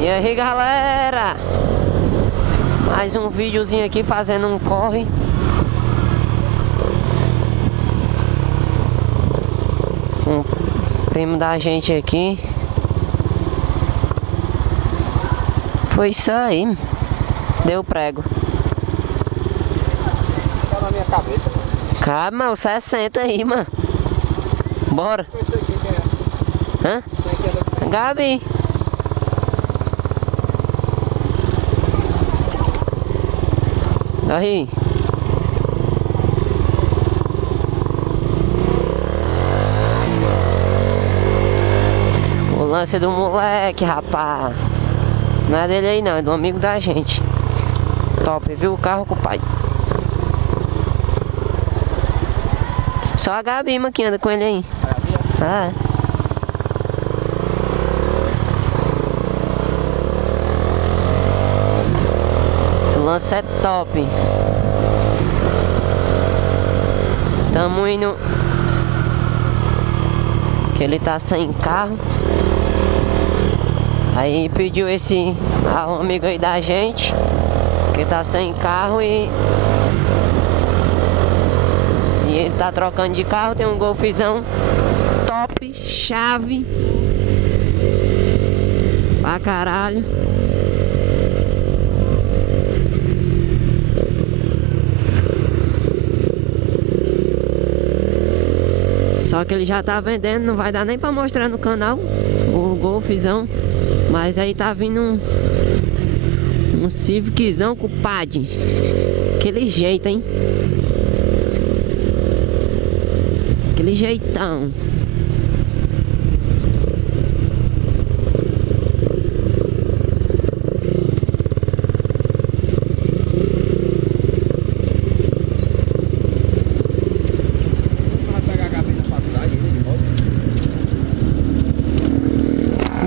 E aí galera, mais um videozinho aqui fazendo um corre. Um primo da gente aqui. Foi isso aí. Deu prego. Tá na minha cabeça, mano. Cabe, mano, 60 aí, mano. Bora. Esse aqui quem é? Hã? Quem que anda comigo? Gabi. Aí. O lance do moleque, rapaz. Não é dele aí não, é do amigo da gente. Top, viu o carro com o pai. Só a Gabi, mano, que anda com ele aí. Ah, é. O lance é top. Tamo indo. Que ele tá sem carro. Aí pediu esse um amigo aí da gente que tá sem carro e ele tá trocando de carro. Tem um Golfzão top, chave pra caralho. Só que ele já tá vendendo, não vai dar nem pra mostrar no canal o Golfzão. Mas aí tá vindo um Civiczão com pad. Aquele jeito, hein? Aquele jeitão.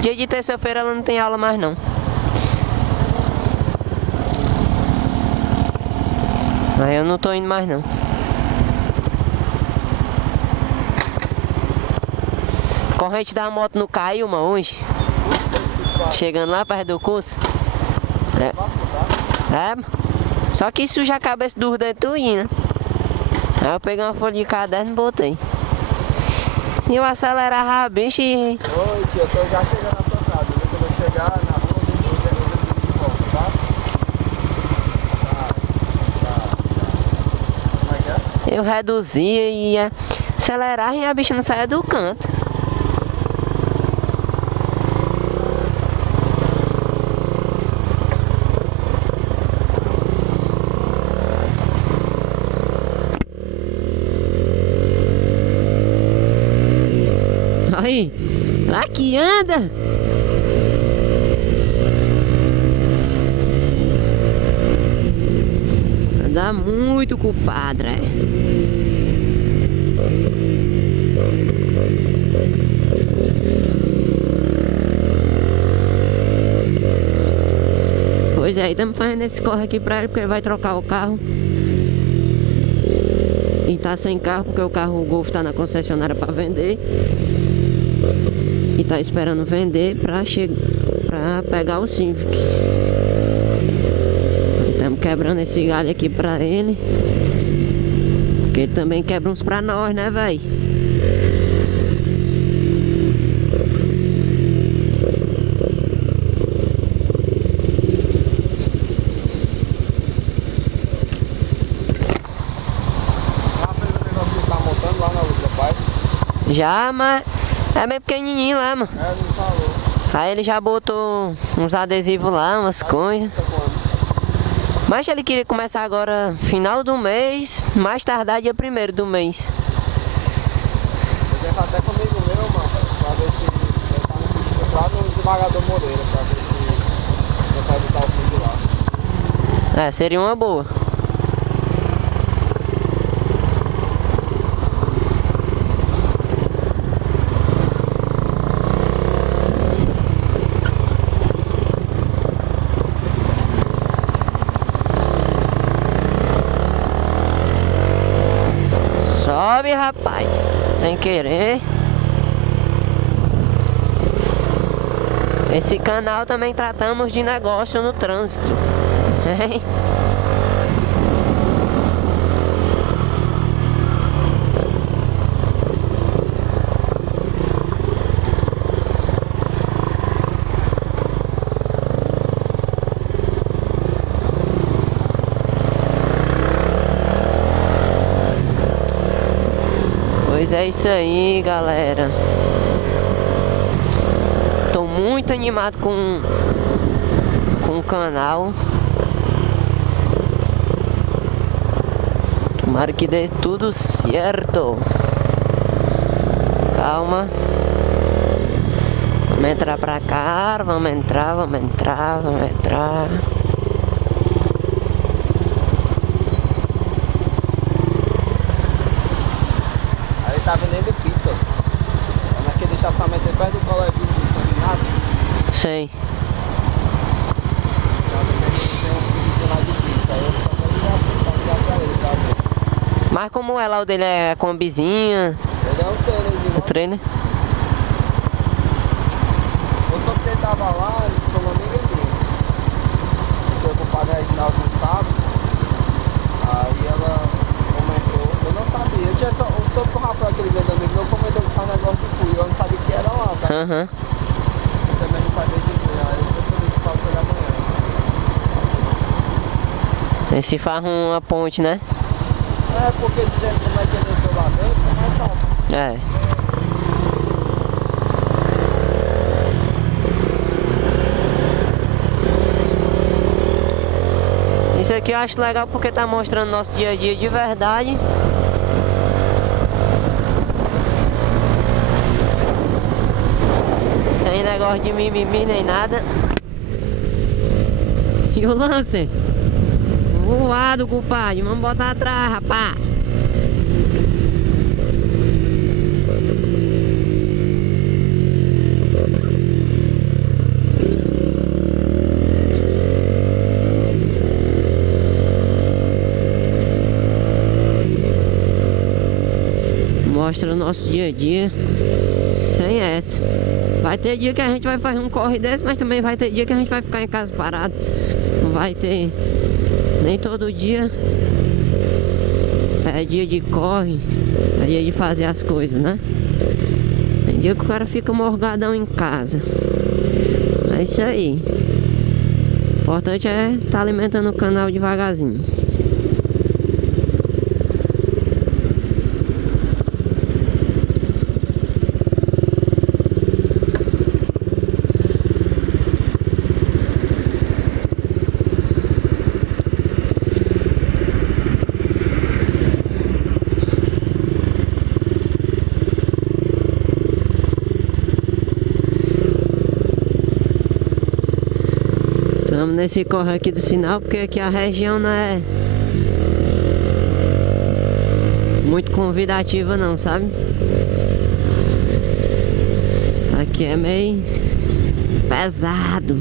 Dia de terça-feira ela não tem aula mais não. Aí eu não tô indo mais não. A corrente da moto não caiu, mano, hoje. Chegando lá perto do curso. É, só que suja a cabeça dos dedos tudinho, né? Aí eu peguei uma folha de caderno e botei. E eu acelerava a bicha e... Oi, tio, eu tô já chegando na sua casa. Quando eu chegar na rua, eu vou de volta, tá? Como é que é? Eu reduzia e ia acelerar e a bicha não saía do canto. Aí, lá que anda. Anda muito, compadre. Pois é, estamos fazendo esse corre aqui pra ele porque ele vai trocar o carro. E tá sem carro porque o carro, o Golf, tá na concessionária pra vender. E tá esperando vender pra pegar o Civic. Estamos quebrando esse galho aqui pra ele. Porque ele também quebra uns pra nós, né, véi? Já fez o negócio que ele tá montando lá na outra parte? Já, mas é bem pequenininho lá, mano. É, não falou. Aí ele já botou uns adesivos lá, umas coisas. Tá quando? Mas ele queria começar agora final do mês, mais tardar dia 1º do mês. Eu devo até comigo meu, mano, pra ver se ele tá no vídeo lá no Desembargador Moreira, pra ver se consegue botar o vídeo lá. É, seria uma boa. Sobe, rapaz. Tem querer. Esse canal também tratamos de negócio no trânsito. Hein? Pois é isso aí, galera. Tô muito animado com o canal. Tomara que dê tudo certo. Calma. Vamos entrar pra cá. Vamos entrar. Aí tá vendendo pizza. É naquele estacionamento aí perto do colégio do ginásio. Sei. Tem um pizza lá de pizza. Aí eu só vou ligar pra ele, tá? Mas como é lá, o dele é combizinha, Ele é um trailerzinho. o trailer? Eu só porque ele tava lá, ele ficou uma amiga minha. Eu fui pro Padre Reginaldo no sábado. Aí ela comentou, eu não sabia. Eu tinha só, eu soube que o Rafael, aquele grande amigo meu, comentou que faz negócio de fui. Eu não sabia que era lá, sabe? Aham. Eu também não sabia dizer. Aí eu percebi que falo com ele amanhã. Esse faz uma ponte, né? É, porque dizendo como é que ele entrou lá dentro, é mais fácil. É. Isso aqui eu acho legal porque tá mostrando nosso dia a dia de verdade. Sem negócio de mimimi nem nada. E o lance? Voado, compadre. Vamos botar atrás, rapaz. Mostra o nosso dia a dia sem essa. Vai ter dia que a gente vai fazer um corre desse, mas também vai ter dia que a gente vai ficar em casa parado. Não vai ter nem todo dia. É dia de corre, é dia de fazer as coisas, né? É dia que o cara fica morgadão em casa. É isso aí. O importante é estar alimentando o canal devagarzinho. Estamos nesse corre aqui do sinal porque aqui a região não é muito convidativa não, sabe? Aqui é meio pesado.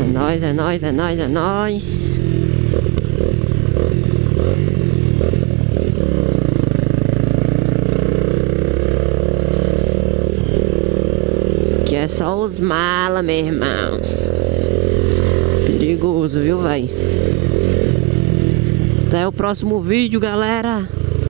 É nóis, é nóis, é nóis, é nóis. Aqui é só os mala, meu irmão. Perigoso, viu, véi? Até o próximo vídeo, galera.